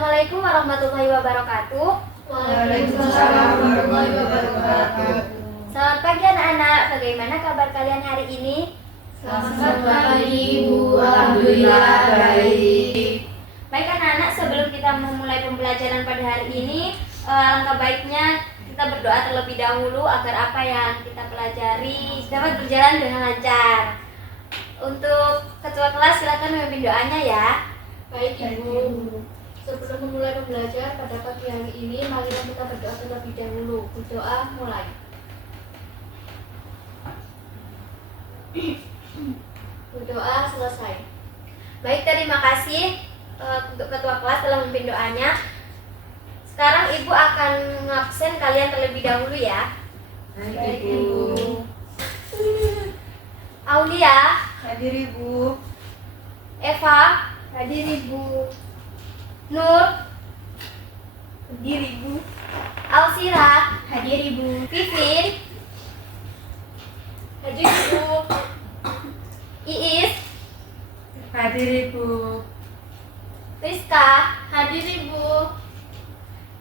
Assalamualaikum warahmatullahi wabarakatuh. Waalaikumsalam warahmatullahi wabarakatuh. Selamat pagi anak-anak, bagaimana kabar kalian hari ini? Selamat pagi Ibu, alhamdulillah baik. Baik anak-anak, sebelum kita memulai pembelajaran pada hari ini, alangkah baiknya kita berdoa terlebih dahulu agar apa yang kita pelajari dapat berjalan dengan lancar. Untuk ketua kelas silakan memimpin doanya ya. Baik Ibu. Sebelum memulai pembelajaran pada pagi hari ini, marilah kita berdoa terlebih dahulu. Berdoa mulai. Berdoa selesai. Baik, terima kasih untuk ketua kelas telah memimpin doanya. Sekarang Ibu akan ngabsen kalian terlebih dahulu ya. Baik Ibu. Aulia, Hadir Ibu. Eva, Hadir Ibu. Nur, Hadir Ibu. Alsira, Hadir Ibu. Vivin, Hadir Ibu. Iis, Hadir Ibu. Rizka. Hadir Ibu.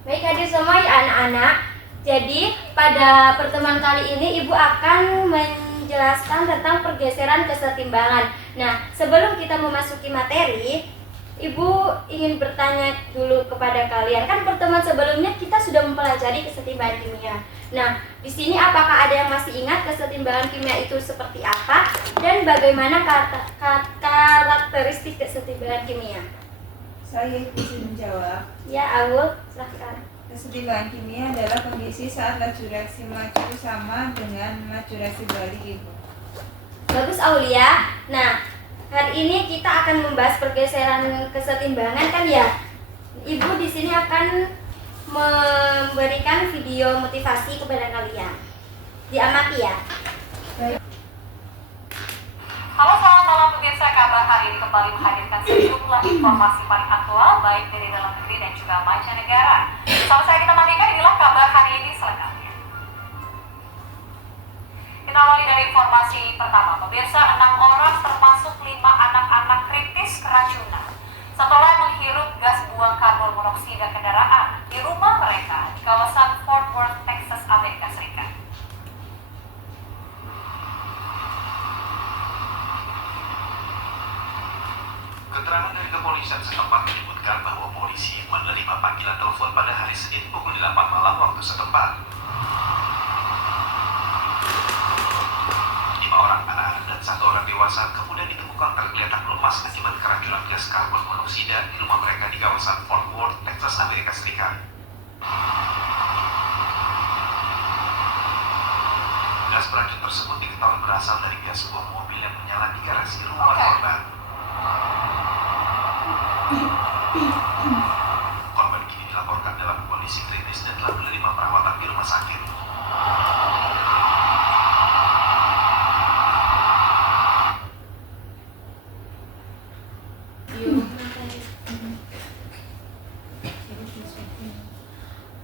Baik, hadir semua ya anak-anak. Jadi pada pertemuan kali ini Ibu akan menjelaskan tentang pergeseran kesetimbangan. Nah, sebelum kita memasuki materi, Ibu ingin bertanya dulu kepada kalian. Kan pertemuan sebelumnya kita sudah mempelajari kesetimbangan kimia. Nah, di sini apakah ada yang masih ingat kesetimbangan kimia itu seperti apa dan bagaimana karakteristik kesetimbangan kimia? Saya izin menjawab. Ya, Aul, silahkan. Kesetimbangan kimia adalah kondisi saat laju reaksi maju sama dengan laju reaksi balik Ibu. Bagus Aulia. Nah, hari ini kita akan membahas pergeseran kesetimbangan kan ya. Ibu di sini akan memberikan video motivasi kepada kalian. Diamati ya. Halo, selamat malam pemirsa. Kabar hari ini kembali menghadirkan sejumlah informasi paling aktual baik dari dalam negeri dan juga mancanegara. Bersama saya kita mandikan, inilah kabar hari ini selengkapnya. Kita awali dari informasi pertama. Pemirsa, 6 orang termasuk 5 anak-anak kritis keracunan setelah menghirup gas buang karbon monoksida kendaraan di rumah mereka di kawasan Fort Worth, Texas, Amerika Serikat. Keterangan dari kepolisian setempat menyebutkan bahwa polisi menerima panggilan telepon pada hari Senin pukul 8 malam waktu setempat. 5 orang anak-anak dan 1 orang dewasa kemudian ditemukan tergeletak lemas akibat keracunan gas karbon monoksida di rumah mereka di kawasan Fort Worth, Texas, Amerika Serikat. Gas beracun tersebut diketahui berasal dari gas buang mobil yang menyala di garasi rumah korban. Korban kini dilaporkan dalam kondisi kritis dan telah menerima perawatan di rumah sakit.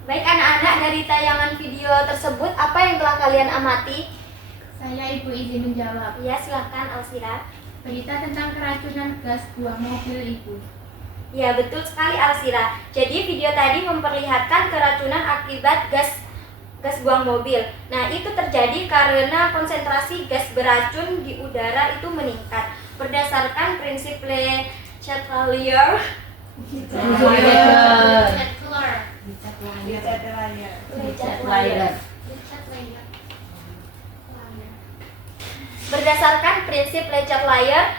Baik anak-anak, dari tayangan video tersebut apa yang telah kalian amati? Saya Ibu izin menjawab. Ya, silakan Alsira. Berita tentang keracunan gas buang mobil Ibu. Ya, betul sekali Alsira. Jadi video tadi memperlihatkan keracunan akibat gas buang mobil. Nah, itu terjadi karena konsentrasi gas beracun di udara itu meningkat. Berdasarkan prinsip Le Chatelier, berdasarkan prinsip Le Chatelier,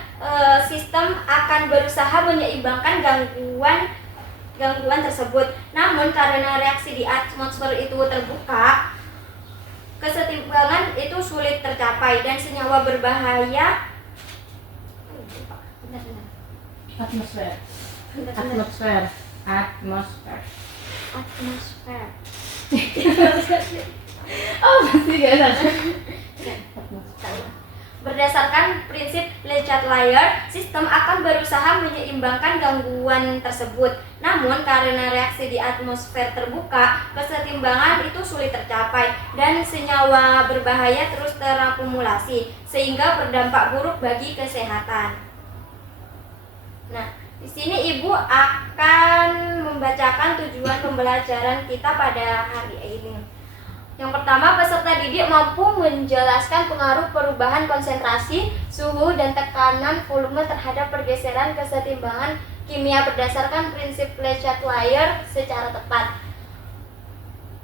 sistem akan berusaha menyeimbangkan gangguan tersebut. Namun karena reaksi di atmosfer itu terbuka, kesetimbangan itu sulit tercapai dan senyawa berbahaya Atmosfer. Oh, pasti gak ada. Berdasarkan prinsip Le Chatelier, sistem akan berusaha menyeimbangkan gangguan tersebut. Namun karena reaksi di atmosfer terbuka, kesetimbangan itu sulit tercapai dan senyawa berbahaya terus terakumulasi sehingga berdampak buruk bagi kesehatan. Nah, di sini Ibu akan membaca membacakan tujuan pembelajaran kita pada hari ini. Yang pertama, peserta didik mampu menjelaskan pengaruh perubahan konsentrasi, suhu, dan tekanan volume terhadap pergeseran kesetimbangan kimia berdasarkan prinsip Le Chatelier secara tepat.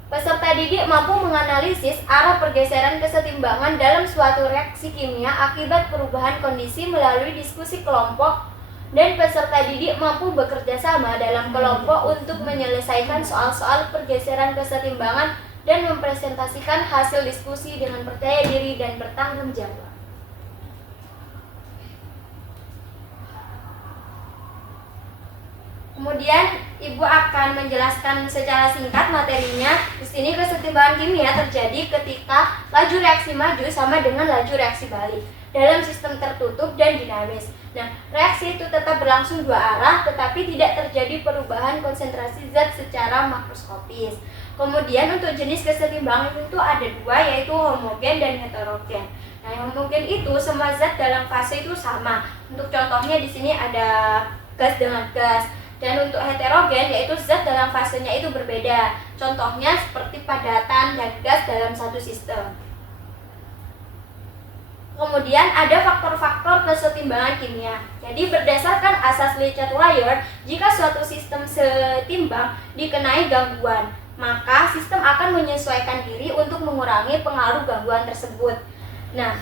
Peserta didik mampu menganalisis arah pergeseran kesetimbangan dalam suatu reaksi kimia akibat perubahan kondisi melalui diskusi kelompok, dan peserta didik mampu bekerja sama dalam kelompok untuk menyelesaikan soal-soal pergeseran kesetimbangan dan mempresentasikan hasil diskusi dengan percaya diri dan bertanggung jawab. Kemudian Ibu akan menjelaskan secara singkat materinya. Di sini kesetimbangan kimia terjadi ketika laju reaksi maju sama dengan laju reaksi balik dalam sistem tertutup dan dinamis. Nah, reaksi itu tetap berlangsung dua arah, tetapi tidak terjadi perubahan konsentrasi zat secara makroskopis. Kemudian untuk jenis kesetimbangan itu ada dua, yaitu homogen dan heterogen. Nah, yang homogen itu semua zat dalam fase itu sama. Untuk contohnya di sini ada gas dengan gas. Dan untuk heterogen yaitu zat dalam fasenya itu berbeda. Contohnya seperti padatan dan gas dalam satu sistem. Kemudian ada faktor-faktor kesetimbangan kimia. Jadi berdasarkan asas Le Chatelier, jika suatu sistem setimbang dikenai gangguan, maka sistem akan menyesuaikan diri untuk mengurangi pengaruh gangguan tersebut. Nah,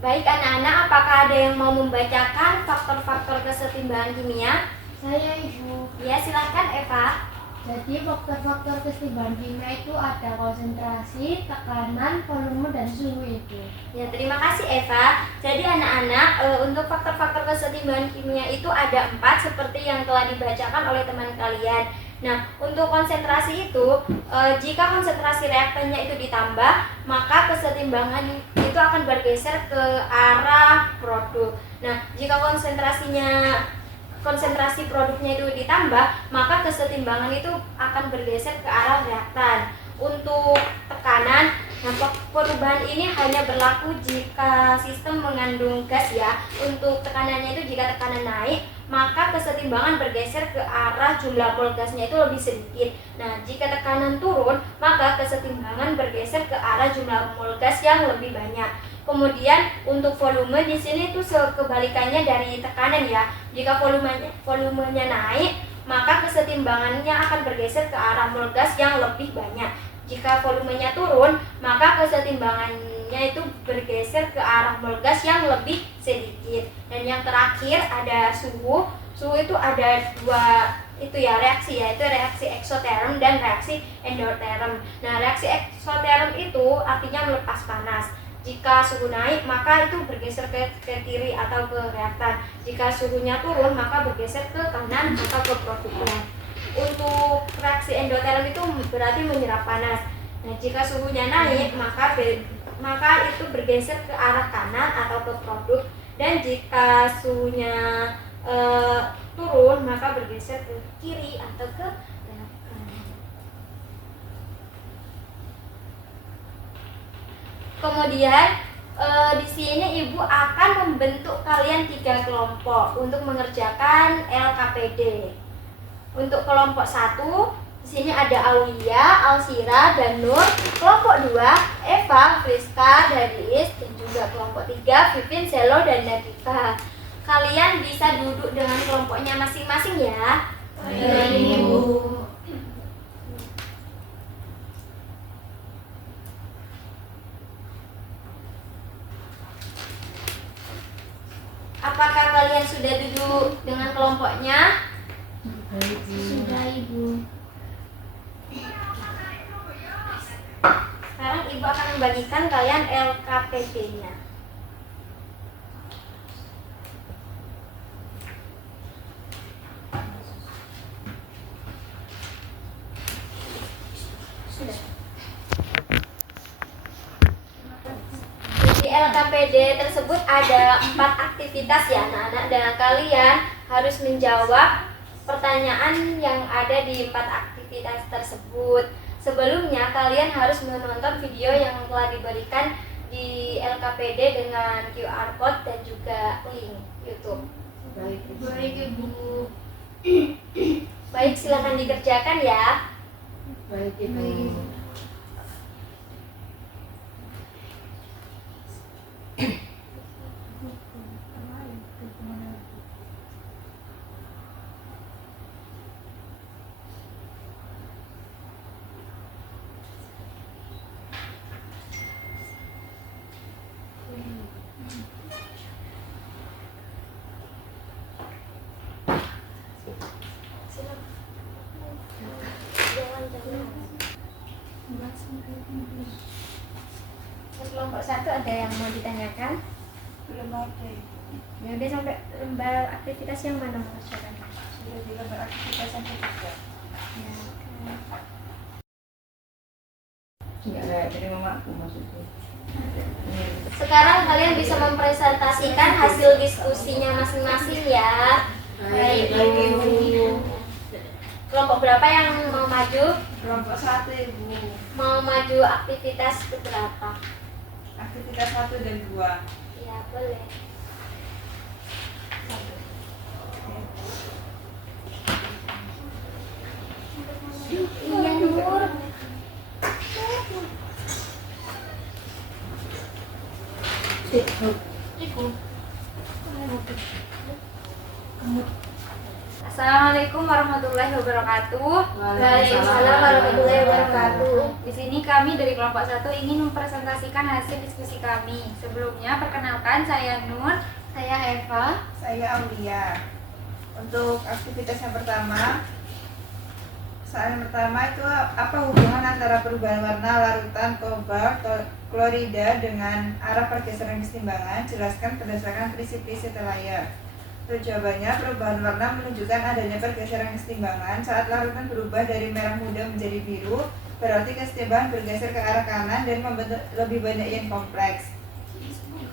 baik anak-anak, apakah ada yang mau membacakan faktor-faktor kesetimbangan kimia? Saya Ibu. Ya, silakan Eva. Jadi faktor-faktor kesetimbangan kimia itu ada konsentrasi, tekanan, volume, dan suhu itu. Ya, terima kasih Eva. Jadi anak-anak, untuk faktor-faktor kesetimbangan kimia itu ada 4 seperti yang telah dibacakan oleh teman kalian. Nah, untuk konsentrasi itu, jika konsentrasi reaktannya itu ditambah, maka kesetimbangan itu akan bergeser ke arah produk. Nah, jika konsentrasi produknya itu ditambah, maka kesetimbangan itu akan bergeser ke arah reaktan. Untuk tekanan, nah perubahan ini hanya berlaku jika sistem mengandung gas ya. Untuk tekanannya itu jika tekanan naik, maka kesetimbangan bergeser ke arah jumlah mol gasnya itu lebih sedikit. Nah, jika tekanan turun, maka kesetimbangan bergeser ke arah jumlah mol gas yang lebih banyak. Kemudian untuk volume di sini itu kebalikannya dari tekanan ya. Jika volumenya naik, maka kesetimbangannya akan bergeser ke arah mol gas yang lebih banyak. Jika volumenya turun, maka kesetimbangannya itu bergeser ke arah mol gas yang lebih sedikit. Dan yang terakhir ada suhu. Suhu itu ada dua reaksi, yaitu reaksi eksoterm dan reaksi endoterm. Nah, reaksi eksoterm itu artinya melepas panas. Jika suhu naik, maka itu bergeser ke kiri atau ke reaktan. Jika suhunya turun, maka bergeser ke kanan atau ke produknya. Untuk reaksi endoterm itu berarti menyerap panas. Nah, jika suhunya naik, maka itu bergeser ke arah kanan atau ke produk. Dan jika suhunya turun, maka bergeser ke kiri atau ke reaktan. Kemudian di sini Ibu akan membentuk kalian 3 kelompok untuk mengerjakan LKPD. Untuk kelompok 1, di sini ada Aulia, Alsira, dan Nur. Kelompok 2, Eva, Friska, Daris, dan juga kelompok 3, Vivin, Selo, dan Nadifa. Kalian bisa duduk dengan kelompoknya masing-masing ya. Baik, Ibu. Apakah kalian sudah duduk dengan kelompoknya? Sudah, Ibu. Sekarang Ibu akan membagikan kalian LKPD-nya. Sudah. Di LKPD tersebut ada 4 aktivitas ya anak-anak, dan kalian harus menjawab pertanyaan yang ada di 4 aktivitas tersebut. Sebelumnya kalian harus menonton video yang telah diberikan di LKPD dengan QR code dan juga link YouTube. Baik, Ibu. Baik Baik, silakan dikerjakan ya. Baik, Ibu. Kelompok 1 ada yang mau ditanyakan? Belum ada. Ya udah, sampai lembar aktivitas yang mana mengerjakan? Sudah di lembar aktivitas yang ketiga. Ya, oke. Enggak kayak dari mamaku maksudnya. Sekarang kalian bisa mempresentasikan hasil diskusinya masing-masing ya. Baik, Ibu. Kelompok berapa yang mau maju? Kelompok 1 Ibu. Mau maju aktivitas keberapa? Aktivitas 1 dan 2. Ya, boleh. Iya, Nur. Assalamualaikum warahmatullahi wabarakatuh. Waalaikumsalam warahmatullahi wabarakatuh. Di sini kami dari kelompok 1 ingin mempresentasikan hasil diskusi kami. Sebelumnya perkenalkan, saya Nur. Saya Eva. Saya Aulia. Untuk aktivitas yang pertama, soal yang pertama itu apa hubungan antara perubahan warna larutan kobalt klorida dengan arah pergeseran kesetimbangan? Jelaskan berdasarkan prinsip-prinsip layar. Untuk jawabannya, perubahan warna menunjukkan adanya pergeseran kesetimbangan. Saat larutan berubah dari merah muda menjadi biru, berarti kesetimbangan bergeser ke arah kanan dan membentuk lebih banyak ion kompleks.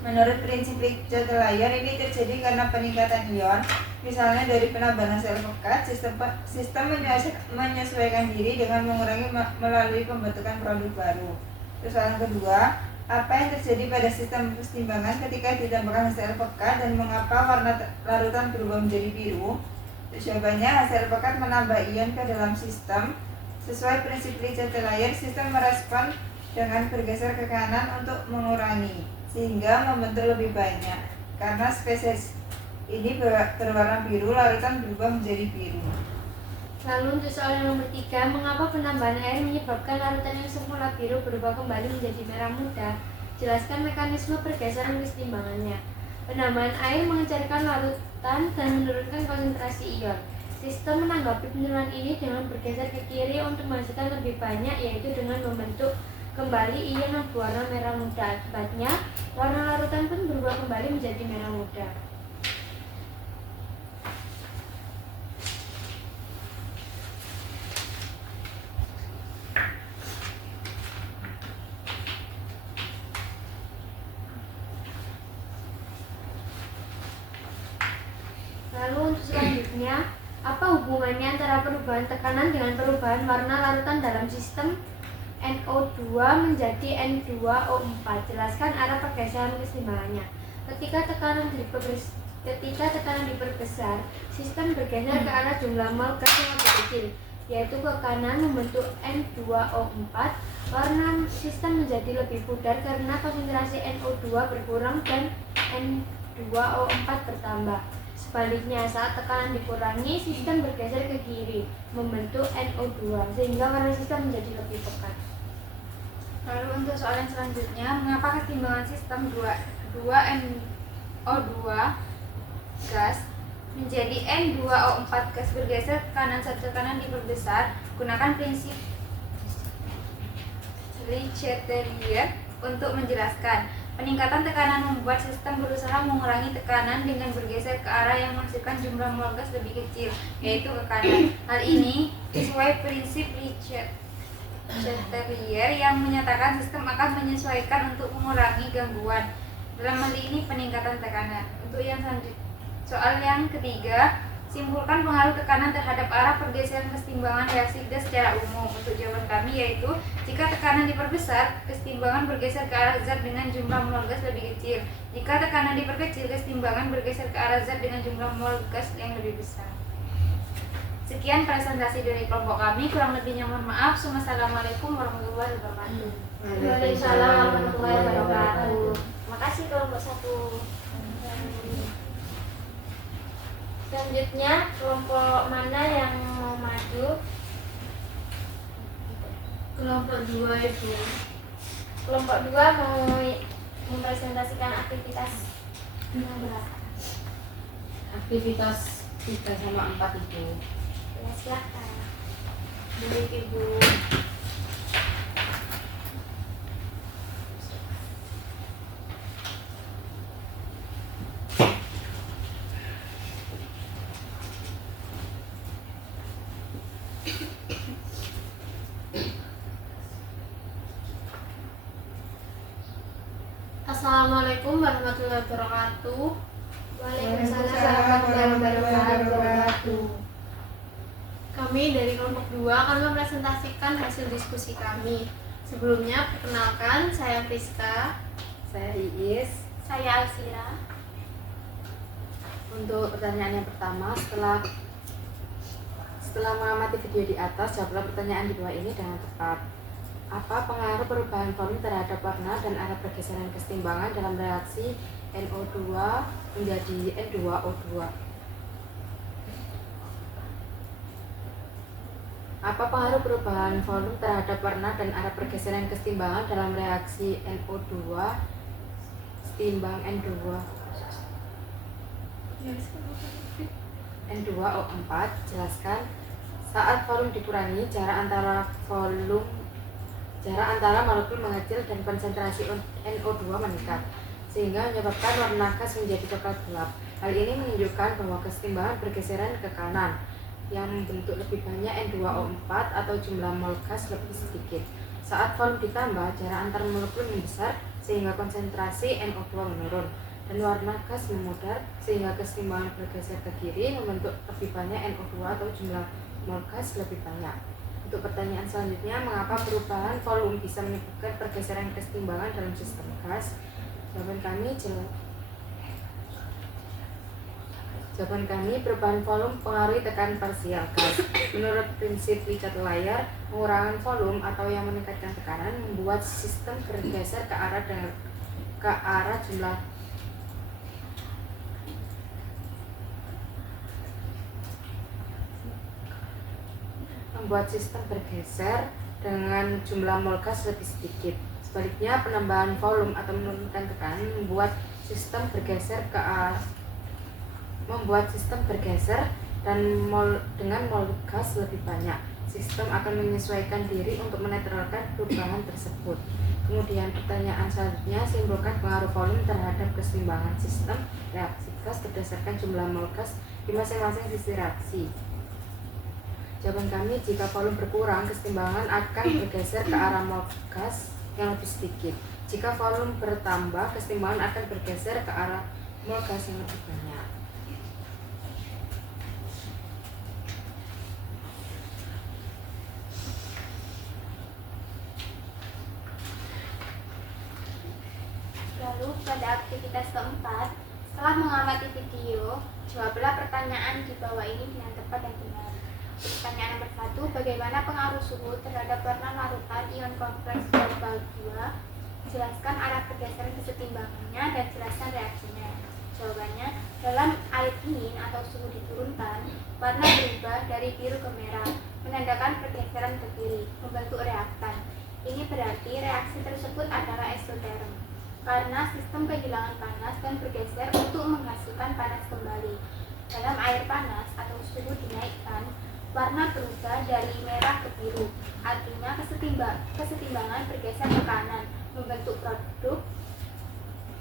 Menurut prinsip Richard layar, ini terjadi karena peningkatan ion, misalnya dari penambahan sel pekat. Sistem menyesuaikan diri dengan mengurangi melalui pembentukan produk baru. Persoalan kedua, apa yang terjadi pada sistem kesetimbangan ketika ditambahkan sel pekat dan mengapa warna larutan berubah menjadi biru? Jawabannya, sel pekat menambah ion ke dalam sistem. Sesuai prinsip Richard layar, sistem merespon dengan bergeser ke kanan untuk mengurangi, sehingga membentuk lebih banyak. Karena spesies ini berwarna biru, larutan berubah menjadi biru. Lalu untuk soal yang nomor 3, mengapa penambahan air menyebabkan larutan yang semula biru berubah kembali menjadi merah muda? Jelaskan mekanisme pergeseran kesetimbangannya. Penambahan air mengejarkan larutan dan menurunkan konsentrasi ion. Sistem menanggapi penurunan ini dengan bergeser ke kiri untuk menghasilkan lebih banyak, yaitu dengan membentuk kembali ion yang berwarna merah muda. Akibatnya, warna larutan pun berubah kembali menjadi merah muda. Lalu untuk selanjutnya, apa hubungannya antara perubahan tekanan dengan perubahan warna larutan dalam sistem NO2 menjadi N2O4? Jelaskan arah pergeseran kesetimbangannya. Ketika tekanan diperbesar, sistem bergeser ke arah jumlah mol gas yang lebih kecil, yaitu ke kanan membentuk N2O4. Warna sistem menjadi lebih pudar karena konsentrasi NO2 berkurang dan N2O4 bertambah. Sebaliknya, saat tekanan dikurangi, sistem bergeser ke kiri, membentuk NO2, sehingga warna sistem menjadi lebih pekat. Lalu untuk soal yang selanjutnya, mengapa kesetimbangan sistem 2NO2 gas menjadi N2O4 gas bergeser ke kanan saat tekanan diperbesar? Gunakan prinsip Leitch-Theriot untuk menjelaskan. Peningkatan tekanan membuat sistem berusaha mengurangi tekanan dengan bergeser ke arah yang menghasilkan jumlah mol gas lebih kecil, yaitu ke kanan. Hal ini sesuai prinsip Leitch-Theriot yang menyatakan sistem akan menyesuaikan untuk mengurangi gangguan. Dalam hal ini peningkatan tekanan. Untuk yang selanjutnya, soal yang ketiga, simpulkan pengaruh tekanan terhadap arah pergeseran kesetimbangan reaksi gas secara umum. Untuk jawaban kami yaitu, jika tekanan diperbesar, kesetimbangan bergeser ke arah zat dengan jumlah mol gas lebih kecil. Jika tekanan diperkecil, kesetimbangan bergeser ke arah zat dengan jumlah mol gas yang lebih besar. Sekian presentasi dari kelompok kami, kurang lebihnya mohon maaf. Wassalamualaikum warahmatullahi wabarakatuh. Waalaikumsalam warahmatullahi wabarakatuh. Makasih kelompok 1. Selanjutnya kelompok mana yang mau maju? Kelompok 2 Ibu. Kelompok 2 mau mempresentasikan aktivitas berapa? Aktivitas 3 sama 4 itu. Ya, silakan. Baik Ibu. Assalamualaikum warahmatullahi wabarakatuh. Waalaikumsalam warahmatullahi wabarakatuh. Kami dari kelompok 2 akan mempresentasikan hasil diskusi kami. Sebelumnya, perkenalkan, saya Priska. Saya Iis. Saya Alsira. Untuk pertanyaan yang pertama, setelah mengamati video di atas, jawablah pertanyaan di bawah ini dengan tepat. Apa pengaruh perubahan volume terhadap warna dan arah pergeseran kesetimbangan dalam reaksi NO2 menjadi N2O2? Apa pengaruh perubahan volume terhadap warna dan arah pergeseran kesetimbangan dalam reaksi NO2 setimbang N2O4? Jelaskan. Saat volume dikurangi, jarak antara molekul mengecil dan konsentrasi NO2 meningkat, sehingga menyebabkan warna gas menjadi coklat gelap. Hal ini menunjukkan bahwa kesetimbangan pergeseran ke kanan, yang membentuk lebih banyak N2O4 atau jumlah mol gas lebih sedikit. Saat volume ditambah, jarak antar molekul membesar, sehingga konsentrasi NO2 menurun, dan warna gas memudar, sehingga kesetimbangan bergeser ke kiri, membentuk lebih banyak NO2 atau jumlah mol gas lebih banyak. Untuk pertanyaan selanjutnya, mengapa perubahan volume bisa menyebabkan pergeseran kesetimbangan dalam sistem gas? Jawaban kami, perubahan volume mempengaruhi tekanan parsial gas. Menurut prinsip Richard Lyer, pengurangan volume atau yang meningkatkan tekanan membuat sistem bergeser ke arah jumlah dengan jumlah mol gas lebih sedikit. Sebaliknya, penambahan volume atau menurunkan tekanan membuat sistem bergeser dengan mol gas lebih banyak. Sistem akan menyesuaikan diri untuk menetralkan perubahan tersebut. Kemudian pertanyaan selanjutnya, simpulkan pengaruh volume terhadap keseimbangan sistem reaksi gas berdasarkan jumlah mol gas di masing-masing sisi reaksi. Jawaban kami, jika volume berkurang, kesetimbangan akan bergeser ke arah mol gas yang lebih sedikit. Jika volume bertambah, kesetimbangan akan bergeser ke arah mol gas yang lebih banyak. Lalu pada aktivitas keempat, setelah mengamati video, jawablah pertanyaan di bawah ini dengan tepat dan benar. Pertanyaan nomor 1, bagaimana pengaruh suhu terhadap warna larutan ion kompleks global 2? Jelaskan arah pergeseran kesetimbangannya dan jelaskan reaksinya. Jawabannya, dalam air dingin atau suhu diturunkan, warna berubah dari biru ke merah, menandakan pergeseran ke kiri, membentuk reaktan. Ini berarti reaksi tersebut adalah eksoterm, karena sistem kehilangan panas dan bergeser untuk menghasilkan panas kembali. Dalam air panas atau suhu dinaikkan, warna berubah dari merah ke biru, artinya kesetimbangan bergeser ke kanan, membentuk produk.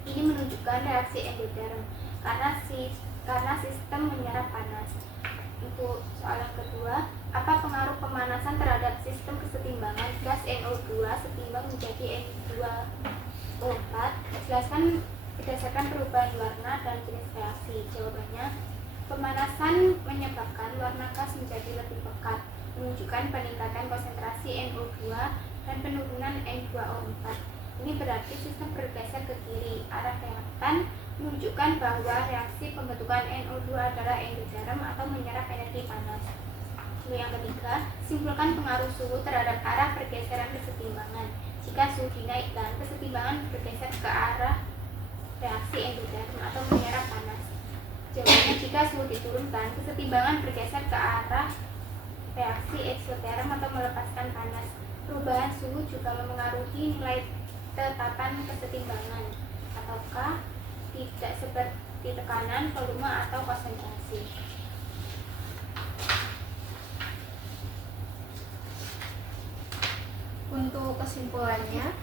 Ini menunjukkan reaksi endoterm, karena sistem menyerap panas. Untuk soalan kedua, apa pengaruh pemanasan terhadap sistem kesetimbangan gas NO2 setimbang menjadi N2O4? Jelaskan berdasarkan perubahan warna dan jenis reaksi. Jawabannya, pemanasan menyebabkan warna gas menjadi lebih pekat, menunjukkan peningkatan konsentrasi NO2 dan penurunan N2O4. Ini berarti sistem bergeser ke kiri. Arah reaktan menunjukkan bahwa reaksi pembentukan NO2 adalah endoterm atau menyerap energi panas. Yang ketiga, simpulkan pengaruh suhu terhadap arah pergeseran kesetimbangan. Jika suhu dinaikkan, kesetimbangan bergeser ke arah reaksi endoterm atau menyerap panas. Jawabannya, jika suhu diturunkan, kesetimbangan bergeser ke arah reaksi eksoterm atau melepaskan panas. Perubahan suhu juga memengaruhi nilai tetapan kesetimbangan, ataukah tidak seperti tekanan, volume, atau konsentrasi. Untuk kesimpulannya,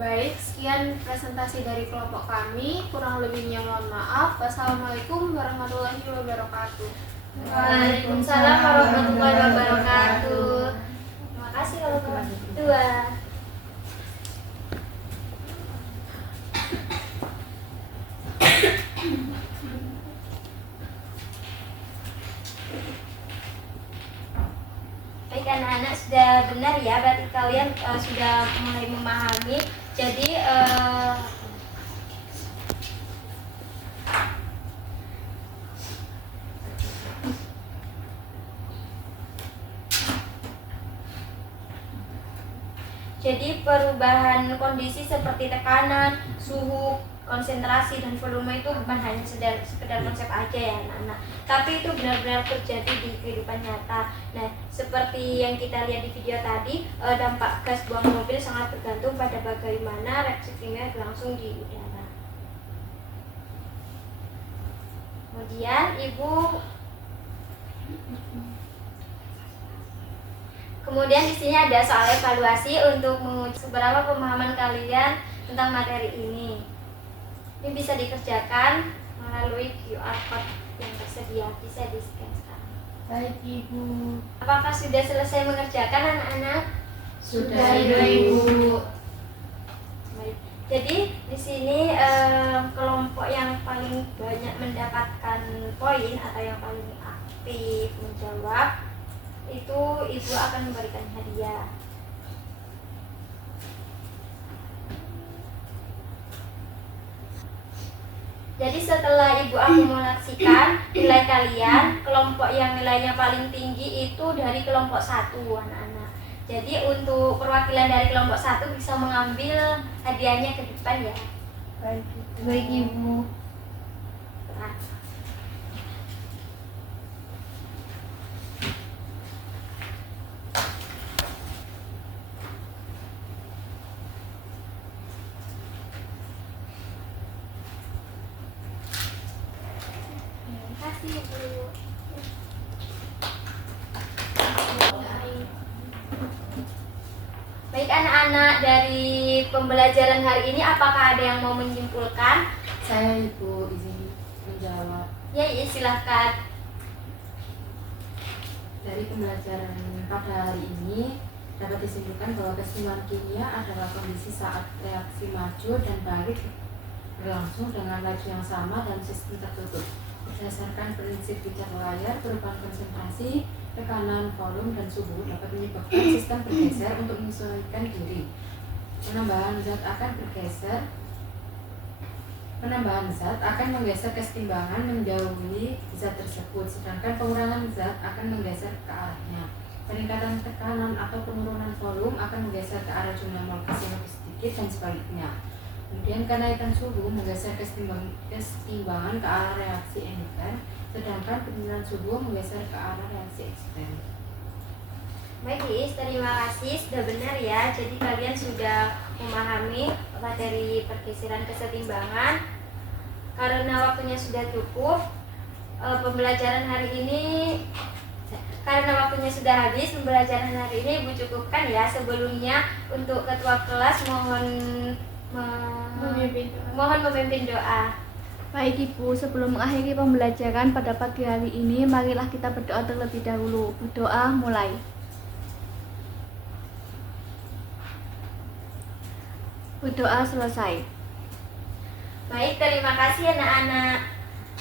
baik, sekian presentasi dari kelompok kami. Kurang lebihnya mohon maaf. Wassalamualaikum warahmatullahi wabarakatuh. Waalaikumsalam warahmatullahi wabarakatuh. Terima kasih kelompok 2. Baik anak-anak, sudah benar ya, berarti kalian sudah mulai memahami. Jadi perubahan kondisi seperti tekanan, suhu, konsentrasi, dan volume itu bukan hanya sekedar konsep aja ya anak-anak, tapi itu benar-benar terjadi di kehidupan nyata. Nah, seperti yang kita lihat di video tadi, dampak gas buang mobil sangat bergantung pada bagaimana reaksi kimia berlangsung di udara. Kemudian di sini ada soal evaluasi untuk menguji seberapa pemahaman kalian tentang materi ini. Ini bisa dikerjakan melalui QR code yang tersedia, bisa di-scan sekarang. Baik Ibu. Apakah sudah selesai mengerjakan anak-anak? Sudah Ibu. Baik. Jadi di sini kelompok yang paling banyak mendapatkan poin atau yang paling aktif menjawab itu Ibu akan memberikan hadiah. Jadi setelah Ibu akumulasikan nilai kalian, kelompok yang nilainya paling tinggi itu dari kelompok 1 anak-anak. Jadi untuk perwakilan dari kelompok 1 bisa mengambil hadiahnya ke depan ya. Baik Ibu. Nah. Terima kasih Ibu. Baik anak-anak, dari pembelajaran hari ini apakah ada yang mau menyimpulkan? Saya Ibu izin menjawab. Ya, silahkan. Dari pembelajaran pada hari ini dapat disimpulkan bahwa keseimbangan kimia adalah kondisi saat reaksi maju dan balik berlangsung dengan laju yang sama dan sistem tertutup. Berdasarkan prinsip bicar layar, perubahan konsentrasi, tekanan, volume, dan suhu dapat menyebabkan sistem bergeser untuk menyesuaikan diri. Penambahan zat akan menggeser kesetimbangan menjauhi zat tersebut, sedangkan pengurangan zat akan menggeser ke arahnya. Peningkatan tekanan atau penurunan volume akan menggeser ke arah jumlah molekul yang lebih sedikit dan sebaliknya. Kemudian kenaikan suhu menggeser kesetimbangan ke arah reaksi endoterm, sedangkan penurunan suhu menggeser ke arah reaksi eksoterm. Baik Liz, terima kasih, sudah benar ya. Jadi kalian sudah memahami materi pergeseran kesetimbangan. Karena waktunya sudah cukup, pembelajaran hari ini karena waktunya sudah habis, pembelajaran hari ini Ibu cukupkan ya. Sebelumnya untuk ketua kelas mohon memimpin doa. Baik Ibu, sebelum mengakhiri pembelajaran pada pagi hari ini, marilah kita berdoa terlebih dahulu. Berdoa mulai. Berdoa selesai. Baik, terima kasih anak-anak.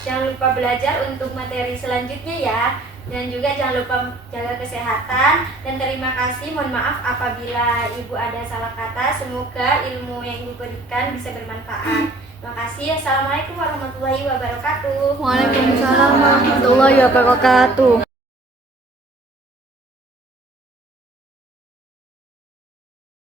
Jangan lupa belajar untuk materi selanjutnya ya. Dan juga jangan lupa jaga kesehatan. Dan terima kasih, mohon maaf apabila Ibu ada salah kata. Semoga ilmu yang Ibu berikan bisa bermanfaat. Terima kasih. Assalamualaikum warahmatullahi wabarakatuh. Waalaikumsalam warahmatullahi wabarakatuh.